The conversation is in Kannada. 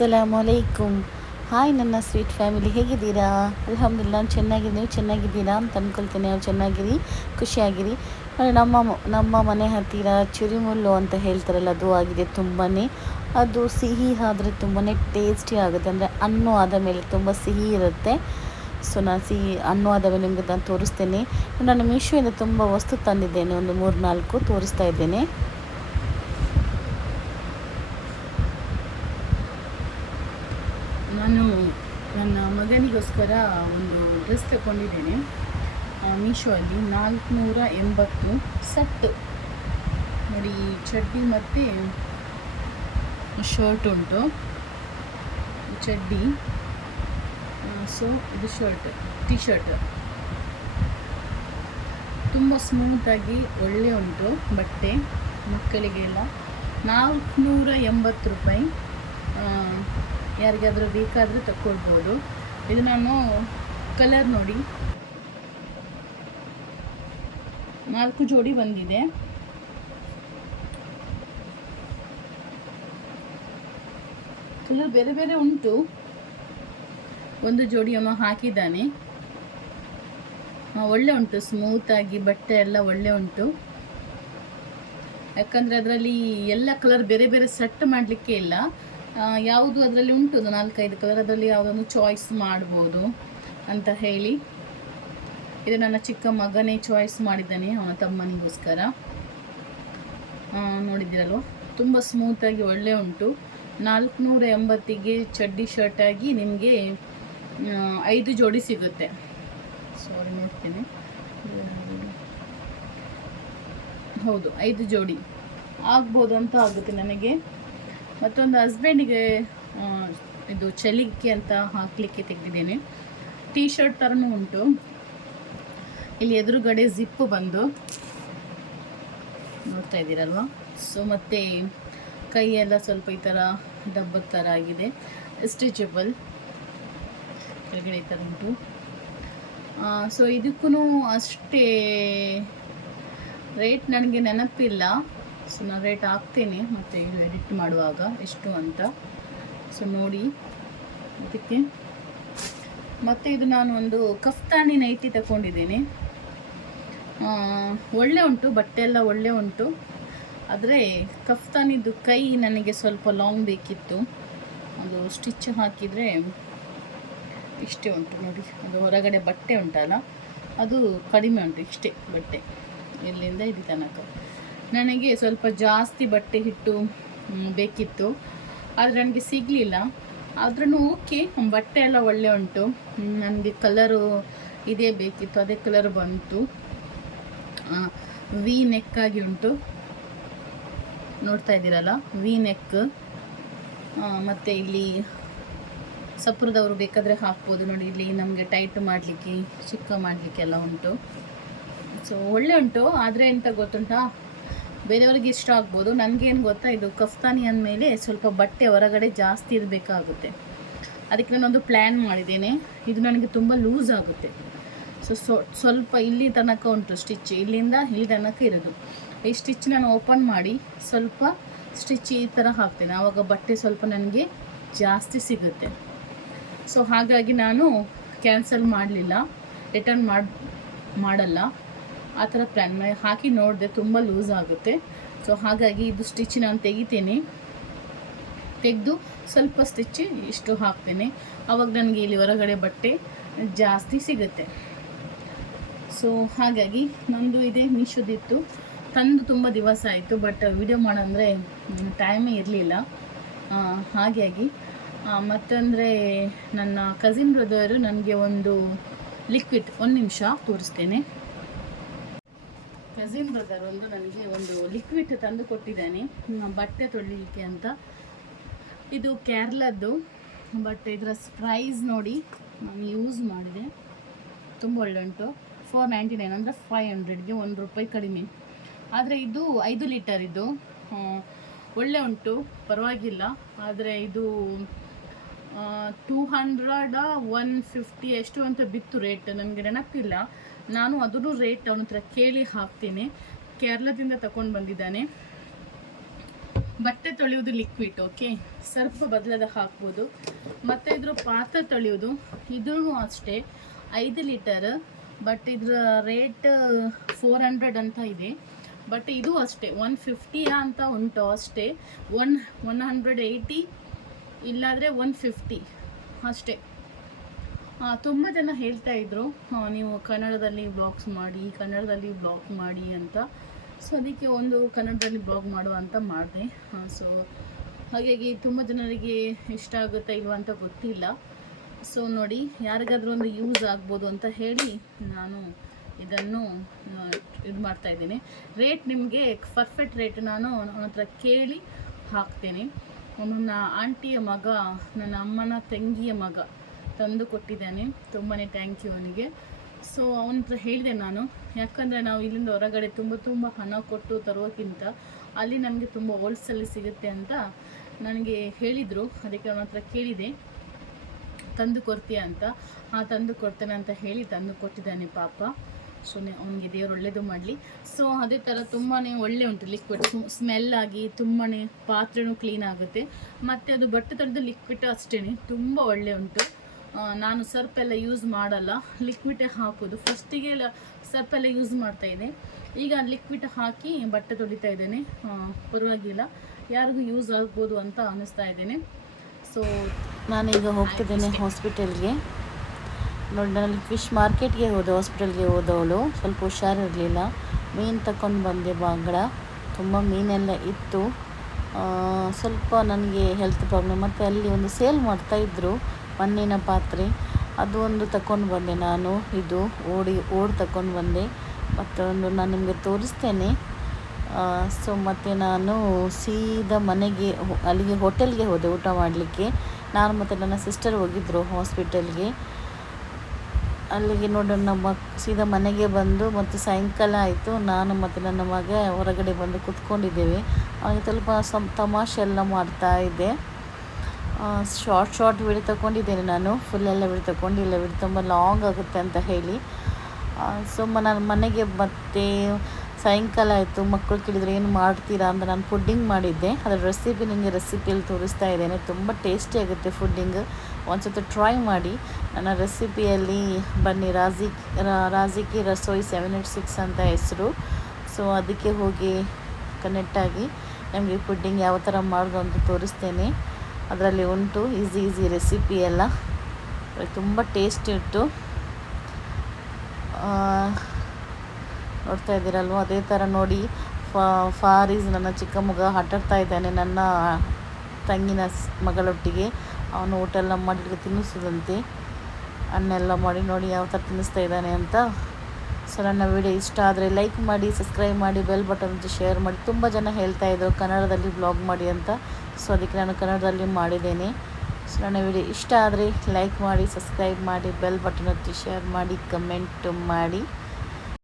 ಅಸ್ಸಲಾಮು ಅಲೈಕುಮ್. ಹಾಯ್ ನನ್ನ ಸ್ವೀಟ್ ಫ್ಯಾಮಿಲಿ, ಹೇಗಿದ್ದೀರಾ? ಅಲ್ಹಮ್ದುಲಿಲ್ಲಾ ನಾನು ಚೆನ್ನಾಗಿದ್ದೀನಿ. ನೀವು ಚೆನ್ನಾಗಿದ್ದೀರಾ ಅಂತ ಅಂದ್ಕೊಳ್ತೇನೆ. ನೀವು ಚೆನ್ನಾಗಿರಿ, ಖುಷಿಯಾಗಿರಿ. ನಮ್ಮ ಮನೆ ಹತ್ತಿರ ಚಿರಿಮುಲ್ಲು ಅಂತ ಹೇಳ್ತಾರಲ್ಲ, ಅದು ಆಗಿದೆ. ತುಂಬಾ ಅದು ಸಿಹಿ ಆದರೆ ತುಂಬಾ ಟೇಸ್ಟಿ ಆಗುತ್ತೆ. ಅಂದರೆ ಹಣ್ಣು ಆದ ಮೇಲೆ ತುಂಬ ಸಿಹಿ ಇರುತ್ತೆ. ಸೊ ನಾನು ಹಣ್ಣು ಆದ ಮೇಲೆ ನಿಮಗೆ ನಾನು ತೋರಿಸ್ತೇನೆ. ನಾನು ಮೀಶೋಯಿಂದ ತುಂಬ ವಸ್ತು ತಂದಿದ್ದೇನೆ, ಒಂದು 3-4 ತೋರಿಸ್ತಾ ಇದ್ದೇನೆ. ನಾನು ನನ್ನ ಮಗನಿಗೋಸ್ಕರ ಒಂದು ಡ್ರೆಸ್ ತಗೊಂಡಿದ್ದೇನೆ ಮೀಶೋ ಅಲ್ಲಿ. 480 ಸೆಟ್ ನೋಡಿ. ಚಡ್ಡಿ ಮತ್ತು ಶರ್ಟ್ ಉಂಟು. ಚಡ್ಡಿ, ಸೊ ಇದು ಟೀ ಶರ್ಟ್ ತುಂಬ ಸ್ಮೂತಾಗಿ ಒಳ್ಳೆ ಉಂಟು ಬಟ್ಟೆ. ಮಕ್ಕಳಿಗೆಲ್ಲ 480 ರೂಪಾಯಿ. ಯಾರಿಗಾದರೂ ಬೇಕಾದರೆ ತಗೊಳ್ಬೋದು. ಇದು ನಾನು ಕಲರ್ ನೋಡಿ 4 ಜೋಡಿ ಬಂದಿದೆ. ಕಲರ್ ಬೇರೆ ಬೇರೆ ಉಂಟು. ಒಂದು ಜೋಡಿ ಅವನು ಹಾಕಿದ್ದಾನೆ. ಒಳ್ಳೆ ಉಂಟು, ಸ್ಮೂತಾಗಿ ಬಟ್ಟೆ ಎಲ್ಲ ಒಳ್ಳೆ ಉಂಟು. ಯಾಕಂದರೆ ಅದರಲ್ಲಿ ಎಲ್ಲ ಕಲರ್ ಬೇರೆ ಬೇರೆ ಸೆಟ್ ಮಾಡಲಿಕ್ಕೆ ಇಲ್ಲ. ಯಾವುದು ಅದರಲ್ಲಿ ಉಂಟು 4-5 ಕಲರ್, ಅದರಲ್ಲಿ ಯಾವುದನ್ನು ಚಾಯ್ಸ್ ಮಾಡ್ಬೋದು ಅಂತ ಹೇಳಿ ಇದು ನನ್ನ ಚಿಕ್ಕ ಮಗನೇ ಚಾಯ್ಸ್ ಮಾಡಿದ್ದಾನೆ ಅವನ ತಮ್ಮನಿಗೋಸ್ಕರ. ನೋಡಿದ್ದೀರಲ್ವ, ತುಂಬ ಸ್ಮೂತಾಗಿ ಒಳ್ಳೆ ಉಂಟು. 480ಗೆ ಚಡ್ಡಿ ಶರ್ಟ್ ಆಗಿ ನಿಮಗೆ 5 ಜೋಡಿ ಸಿಗುತ್ತೆ. ಸಾರಿ ನೋಡ್ತೇನೆ, ಹೌದು 5 ಜೋಡಿ ಆಗ್ಬೋದು ಅಂತ ಆಗುತ್ತೆ ನನಗೆ. ಮತ್ತೊಂದು ಹಸ್ಬೆಂಡಿಗೆ ಇದು ಚಳಿಗೆ ಅಂತ ಹಾಕಲಿಕ್ಕೆ ತೆಗೆದಿದ್ದೇನೆ. ಟೀ ಶರ್ಟ್ ಥರನೂ ಉಂಟು. ಇಲ್ಲಿ ಎದುರುಗಡೆ ಜಿಪ್ಪು ಬಂದು ನೋಡ್ತಾ ಇದ್ದೀರಲ್ವ. ಸೊ ಮತ್ತು ಕೈಯೆಲ್ಲ ಸ್ವಲ್ಪ ಈ ಥರ ಡಬ್ಬದ ಥರ ಆಗಿದೆ. ಸ್ಟಿಚಬಲ್ ಕೆಳಗಡೆ ಈ ಥರ ಉಂಟು. ಸೊ ಇದಕ್ಕೂ ಅಷ್ಟೇ ರೇಟ್ ನನಗೆ ನೆನಪಿಲ್ಲ. ಸೊ ನಾನು ರೇಟ್ ಹಾಕ್ತೇನೆ ಮತ್ತು ಇದು ಎಡಿಟ್ ಮಾಡುವಾಗ ಎಷ್ಟು ಅಂತ. ಸೊ ನೋಡಿ ಅದಕ್ಕೆ. ಮತ್ತು ಇದು ನಾನು ಒಂದು ಕಫ್ತಾನಿ ನೈಟಿ ತಗೊಂಡಿದ್ದೇನೆ. ಒಳ್ಳೆ ಉಂಟು, ಬಟ್ಟೆ ಎಲ್ಲ ಒಳ್ಳೆ ಉಂಟು. ಆದರೆ ಕಫ್ತಾನಿದ್ದು ಕೈ ನನಗೆ ಸ್ವಲ್ಪ ಲಾಂಗ್ ಬೇಕಿತ್ತು. ಅದು ಸ್ಟಿಚ್ ಹಾಕಿದರೆ ಇಷ್ಟೇ ಉಂಟು ನೋಡಿ. ಅದು ಹೊರಗಡೆ ಬಟ್ಟೆ ಉಂಟಲ್ಲ, ಅದು ಕಡಿಮೆ ಉಂಟು, ಇಷ್ಟೇ ಬಟ್ಟೆ ಇಲ್ಲಿಂದ ಇಲ್ಲಿ ತನಕ. ನನಗೆ ಸ್ವಲ್ಪ ಜಾಸ್ತಿ ಬಟ್ಟೆ ಹಿಟ್ಟು ಬೇಕಿತ್ತು, ಆದರೆ ನನಗೆ ಸಿಗಲಿಲ್ಲ. ಆದ್ರೂ ಓಕೆ, ಬಟ್ಟೆ ಎಲ್ಲ ಒಳ್ಳೆ ಉಂಟು. ನನಗೆ ಕಲರು ಇದೇ ಬೇಕಿತ್ತು, ಅದೇ ಕಲರ್ ಬಂತು. ವಿ ನೆಕ್ ಆಗಿ ಉಂಟು, ನೋಡ್ತಾ ಇದ್ದೀರಲ್ಲ, ವಿ ನೆಕ್. ಮತ್ತು ಇಲ್ಲಿ ಸಪ್ರದವರು ಬೇಕಾದರೆ ಹಾಕ್ಬೋದು ನೋಡಿ. ಇಲ್ಲಿ ನಮಗೆ ಟೈಟ್ ಮಾಡಲಿಕ್ಕೆ, ಚಿಕ್ಕ ಮಾಡಲಿಕ್ಕೆ ಎಲ್ಲ ಉಂಟು. ಸೊ ಒಳ್ಳೆ ಉಂಟು. ಆದರೆ ಎಂತ ಗೊತ್ತುಂಟಾ, ಬೇರೆಯವ್ರಿಗೆ ಇಷ್ಟ ಆಗ್ಬೋದು, ನನಗೇನು ಗೊತ್ತಾ, ಇದು ಕಫ್ತಾನಿ ಅಂದಮೇಲೆ ಸ್ವಲ್ಪ ಬಟ್ಟೆ ಹೊರಗಡೆ ಜಾಸ್ತಿ ಇರಬೇಕಾಗುತ್ತೆ. ಅದಕ್ಕೆ ನಾನೊಂದು ಪ್ಲ್ಯಾನ್ ಮಾಡಿದ್ದೇನೆ. ಇದು ನನಗೆ ತುಂಬ ಲೂಸ್ ಆಗುತ್ತೆ. ಸೊ ಸ್ವಲ್ಪ ಇಲ್ಲಿ ತನಕ ಉಂಟು ಸ್ಟಿಚ್, ಇಲ್ಲಿಂದ ಇಲ್ಲಿ ತನಕ ಇರೋದು. ಈ ಸ್ಟಿಚ್ ನಾನು ಓಪನ್ ಮಾಡಿ ಸ್ವಲ್ಪ ಸ್ಟಿಚ್ ಈ ಥರ ಹಾಕ್ತೇನೆ, ಆವಾಗ ಬಟ್ಟೆ ಸ್ವಲ್ಪ ನನಗೆ ಜಾಸ್ತಿ ಸಿಗುತ್ತೆ. ಸೊ ಹಾಗಾಗಿ ನಾನು ಕ್ಯಾನ್ಸಲ್ ಮಾಡಲಿಲ್ಲ, ರಿಟರ್ನ್ ಮಾಡಲ್ಲ ಆ ಥರ ಪ್ಲ್ಯಾನ್ ಹಾಕಿ ನೋಡಿದೆ, ತುಂಬ ಲೂಸ್ ಆಗುತ್ತೆ. ಸೊ ಹಾಗಾಗಿ ಇದು ಸ್ಟಿಚ್ ನಾನು ತೆಗೆದು ಸ್ವಲ್ಪ ಸ್ಟಿಚ್ ಇಷ್ಟು ಹಾಕ್ತೇನೆ, ಆವಾಗ ನನಗೆ ಇಲ್ಲಿ ಹೊರಗಡೆ ಬಟ್ಟೆ ಜಾಸ್ತಿ ಸಿಗುತ್ತೆ. ಸೊ ಹಾಗಾಗಿ ನಂದು ಇದೇ ಮೀಶೋದಿತ್ತು, ತಂದು ತುಂಬ ದಿವಸ ಆಯಿತು. ಬಟ್ ವಿಡಿಯೋ ಮಾಡೋಂದರೆ ಟೈಮೇ ಇರಲಿಲ್ಲ. ಹಾಗಾಗಿ ಮತ್ತಂದರೆ ನನ್ನ ಕಸಿನ್ ಬ್ರದರು ನನಗೆ ಒಂದು ಲಿಕ್ವಿಡ್, ಒಂದು ನಿಮಿಷ ತೋರಿಸ್ತೇನೆ. ಕಸಿನ್ ಬ್ರದರ್ ನನಗೆ ಒಂದು ಲಿಕ್ವಿಡ್ ತಂದು ಕೊಟ್ಟಿದ್ದಾನೆ ಬಟ್ಟೆ ತೊಳಿಲಿಕ್ಕೆ ಅಂತ. ಇದು ಕೇರಳದ್ದು, ಬಟ್ ಇದರ ಪ್ರೈಸ್ ನೋಡಿ, ನಾನು ಯೂಸ್ ಮಾಡಿದೆ, ತುಂಬ ಒಳ್ಳೆ ಉಂಟು. 499 ಅಂದರೆ 500ಗೆ 1 ರೂಪಾಯಿ ಕಡಿಮೆ. ಆದರೆ ಇದು 5 ಲೀಟರ್, ಇದು ಒಳ್ಳೆ ಉಂಟು, ಪರವಾಗಿಲ್ಲ. ಆದರೆ ಇದು 200 150 ಎಷ್ಟು ಅಂತ ಬಿತ್ತು ರೇಟ್, ನನಗೆ ನೆನಪಿಲ್ಲ. ನಾನು ಅದನ್ನು ರೇಟ್ ಅವನ ಹತ್ರ ಕೇಳಿ ಹಾಕ್ತೀನಿ. ಕೇರಳದಿಂದ ತಗೊಂಡು ಬಂದಿದ್ದಾನೆ. ಬಟ್ಟೆ ತೊಳೆಯೋದು ಲಿಕ್ವಿಡ್, ಓಕೆ, ಸರ್ಫ್ ಬದಲಾದ ಹಾಕ್ಬೋದು. ಮತ್ತು ಇದ್ರ ಪಾತ್ರೆ ತೊಳೆಯೋದು ಇದೂ ಅಷ್ಟೇ 5 ಲೀಟರ್, ಬಟ್ ಇದ್ರ ರೇಟ್ 400 ಅಂತ ಇದೆ. ಬಟ್ ಇದು ಅಷ್ಟೇ 150 ಅಂತ ಉಂಟು ಅಷ್ಟೇ, 180 ಇಲ್ಲಾದರೆ 150 ಅಷ್ಟೇ. ತುಂಬ ಜನ ಹೇಳ್ತಾ ಇದ್ರು ನೀವು ಕನ್ನಡದಲ್ಲಿ ಬ್ಲಾಗ್ಸ್ ಮಾಡಿ ಅಂತ. ಸೊ ಅದಕ್ಕೆ ಒಂದು ಕನ್ನಡದಲ್ಲಿ ಬ್ಲಾಗ್ ಮಾಡುವ ಅಂತ ಮಾಡಿದೆ. ಸೊ ಹಾಗಾಗಿ ತುಂಬ ಜನರಿಗೆ ಇಷ್ಟ ಆಗುತ್ತಾ ಇಲ್ವ ಅಂತ ಗೊತ್ತಿಲ್ಲ. ಸೊ ನೋಡಿ, ಯಾರಿಗಾದ್ರೂ ಒಂದು ಯೂಸ್ ಆಗ್ಬೋದು ಅಂತ ಹೇಳಿ ನಾನು ಇದನ್ನು ಇದು ಮಾಡ್ತಾಯಿದ್ದೀನಿ. ರೇಟ್ ನಿಮಗೆ ಪರ್ಫೆಕ್ಟ್ ರೇಟ್ ನಾನು ಅವನ ಹತ್ರ ಕೇಳಿ ಹಾಕ್ತೇನೆ. ನನ್ನ ಆಂಟಿಯ ಮಗ, ನನ್ನ ಅಮ್ಮನ ತಂಗಿಯ ಮಗ ತಂದು ಕೊಟ್ಟಿದ್ದಾನೆ. ತುಂಬಾ ಥ್ಯಾಂಕ್ ಯು ಅವನಿಗೆ. ಸೊ ಅವನ ಹತ್ರ ಹೇಳಿದೆ ನಾನು, ಯಾಕಂದರೆ ನಾವು ಇಲ್ಲಿಂದ ಹೊರಗಡೆ ತುಂಬ ಹಣ ಕೊಟ್ಟು ತರೋಕ್ಕಿಂತ ಅಲ್ಲಿ ನಮಗೆ ತುಂಬ ಹೋಲ್ಸೇಲ್ ಸಿಗುತ್ತೆ ಅಂತ ನನಗೆ ಹೇಳಿದರು. ಅದಕ್ಕೆ ಅವನ ಹತ್ರ ಕೇಳಿದೆ, ತಂದು ಕೊಡ್ತೀಯ ಅಂತ. ತಂದು ಕೊಡ್ತೇನೆ ಅಂತ ಹೇಳಿ ತಂದು ಕೊಟ್ಟಿದ್ದಾನೆ ಪಾಪ. ಸೊ ಅವನಿಗೆ ದೇವರು ಒಳ್ಳೇದು ಮಾಡಲಿ. ಸೊ ಅದೇ ಥರ ತುಂಬಾ ಒಳ್ಳೆ ಉಂಟು ಲಿಕ್ವಿಡ್, ಸ್ಮೆಲ್ಲಾಗಿ ತುಂಬಾ ಪಾತ್ರೆನೂ ಕ್ಲೀನ್ ಆಗುತ್ತೆ. ಮತ್ತು ಅದು ಬಟ್ಟೆ ತೊಳೆದು ಲಿಕ್ವಿಡ್ ಅಷ್ಟೇ ತುಂಬ ಒಳ್ಳೆ ಉಂಟು. ನಾನು ಸರ್ಪ್ ಎಲ್ಲ ಯೂಸ್ ಮಾಡಲ್ಲ, ಲಿಕ್ವಿಡೇ ಹಾಕೋದು. ಫಸ್ಟಿಗೆ ಸರ್ಪ್ ಎಲ್ಲ ಯೂಸ್ ಮಾಡ್ತಾಯಿದ್ದೆ, ಈಗ ಲಿಕ್ವಿಡ್ ಹಾಕಿ ಬಟ್ಟೆ ತೊಳಿತಾ ಇದ್ದೇನೆ. ಪರವಾಗಿಲ್ಲ, ಯಾರಿಗೂ ಯೂಸ್ ಆಗ್ಬೋದು ಅಂತ ಅನ್ನಿಸ್ತಾ ಇದ್ದೇನೆ. ಸೊ ನಾನೀಗ ಹೋಗ್ತಿದ್ದೇನೆ ಹಾಸ್ಪಿಟಲ್ಗೆ. ನೋಡಿ, ನಾನು ಫಿಶ್ ಮಾರ್ಕೆಟ್ಗೆ ಹೋದೆ, ಹಾಸ್ಪಿಟಲ್ಗೆ ಹೋದವಳು ಸ್ವಲ್ಪ ಹುಷಾರಿರಲಿಲ್ಲ. ಮೀನು ತಗೊಂಡು ಬಂದೆ, ಬಾಂಗಡ ತುಂಬ ಮೀನೆಲ್ಲ ಇತ್ತು. ಸ್ವಲ್ಪ ನನಗೆ ಹೆಲ್ತ್ ಪ್ರಾಬ್ಲಮ್. ಮತ್ತು ಅಲ್ಲಿ ಒಂದು ಸೇಲ್ ಮಾಡ್ತಾಯಿದ್ರು ಮಣ್ಣಿನ ಪಾತ್ರೆ, ಅದು ಒಂದು ತಗೊಂಡು ಬಂದೆ ನಾನು. ಇದು ಓಡಿ ತಗೊಂಡು ಬಂದೆ. ಮತ್ತು ಒಂದು ನಾನು ನಿಮಗೆ ತೋರಿಸ್ತೇನೆ. ಸೊ ಮತ್ತು ನಾನು ಸೀದಾ ಮನೆಗೆ ಅಲ್ಲಿಗೆ ಹೋಟೆಲ್ಗೆ ಹೋದೆ ಊಟ ಮಾಡಲಿಕ್ಕೆ. ನಾನು ಮತ್ತು ನನ್ನ ಸಿಸ್ಟರ್ ಹೋಗಿದ್ದರು ಹಾಸ್ಪಿಟಲ್ಗೆ. ಅಲ್ಲಿಗೆ ನೋಡಿ ಸೀದಾ ಮನೆಗೆ ಬಂದು ಮತ್ತು ಸಾಯಂಕಾಲ ಆಯಿತು. ನಾನು ಮತ್ತು ನನ್ನ ಮಗ ಹೊರಗಡೆ ಬಂದು ಕೂತ್ಕೊಂಡಿದ್ದೇವೆ. ಅವನಿಗೆ ಸ್ವಲ್ಪ ತಮಾಷೆ ಎಲ್ಲ ಮಾಡ್ತಾ ಇದ್ದೆ. ಶಾರ್ಟ್ ವಿಡಿಯೋ ತಗೊಂಡಿದ್ದೇನೆ ನಾನು, ಫುಲ್ಲೆಲ್ಲ ವಿಡಿಯೋ ತಗೊಂಡಿಲ್ಲ, ವಿಡಿಯೋ ತುಂಬ ಲಾಂಗ್ ಆಗುತ್ತೆ ಅಂತ ಹೇಳಿ. ಸೊ ನಾನು ಮನೆಗೆ ಮತ್ತೆ ಸಾಯಂಕಾಲ ಆಯಿತು. ಮಕ್ಕಳು ಕೇಳಿದ್ರು ಏನು ಮಾಡ್ತೀರಾ ಅಂತ. ನಾನು ಪುಡ್ಡಿಂಗ್ ಮಾಡಿದ್ದೆ, ಅದರ ರೆಸಿಪಿಯಲ್ಲಿ ತೋರಿಸ್ತಾ ಇದ್ದೇನೆ. ತುಂಬ ಟೇಸ್ಟಿ ಆಗುತ್ತೆ ಫುಡ್ಡಿಂಗ್, ಒಂದು ಸತಿ ಟ್ರೈ ಮಾಡಿ. ನನ್ನ ರೆಸಿಪಿಯಲ್ಲಿ ಬನ್ನಿ, ರಾಜಿಕಿ ರಸೋಯಿ 786 ಅಂತ ಹೆಸರು. ಸೊ ಅದಕ್ಕೆ ಹೋಗಿ ಕನೆಕ್ಟಾಗಿ ನಮಗೆ ಪುಡ್ಡಿಂಗ್ ಯಾವ ಥರ ಮಾಡೋದು ಅಂತ ತೋರಿಸ್ತೇನೆ. ಅದರಲ್ಲಿ ಉಂಟು ಈಸಿ ರೆಸಿಪಿ ಎಲ್ಲ, ತುಂಬ ಟೇಸ್ಟಿ ಇತ್ತು. ನೋಡ್ತಾ ಇದ್ದೀರಲ್ವ, ಅದೇ ಥರ ನೋಡಿ. ಫಾರೀಸ್ ನನ್ನ ಚಿಕ್ಕ ಮಗ ಆಟಾಡ್ತಾ ಇದ್ದಾನೆ ನನ್ನ ತಂಗಿನ ಮಗಳೊಟ್ಟಿಗೆ. ಅವನು ಊಟ ಎಲ್ಲ ಮಾಡಿ ತಿನ್ನಿಸೋದಂತೆ, ಹಣ್ಣೆಲ್ಲ ಮಾಡಿ ನೋಡಿ ಯಾವ ಥರ ತಿನ್ನಿಸ್ತಾ ಇದ್ದಾನೆ ಅಂತ. ಸೊ ನನ್ನ ವಿಡಿಯೋ ಇಷ್ಟ ಆದರೆ ಲೈಕ್ ಮಾಡಿ, ಸಬ್ಸ್ಕ್ರೈಬ್ ಮಾಡಿ, ಬೆಲ್ ಬಟನ್ ಶೇರ್ ಮಾಡಿ. ತುಂಬ ಜನ ಹೇಳ್ತಾಯಿದ್ರು ಕನ್ನಡದಲ್ಲಿ ಬ್ಲಾಗ್ ಮಾಡಿ ಅಂತ. ಸೊ ಅದಕ್ಕೆ ನಾನು ಕನ್ನಡದಲ್ಲಿ ಮಾಡಿದ್ದೇನೆ. ಸೊ ನನ್ನ ವಿಡಿಯೋ ಇಷ್ಟ ಆದರೆ ಲೈಕ್ ಮಾಡಿ, ಸಬ್ಸ್ಕ್ರೈಬ್ ಮಾಡಿ, ಬೆಲ್ ಬಟನ್ ಒತ್ತಿ ಶೇರ್ ಮಾಡಿ, ಕಮೆಂಟ್ ಮಾಡಿ.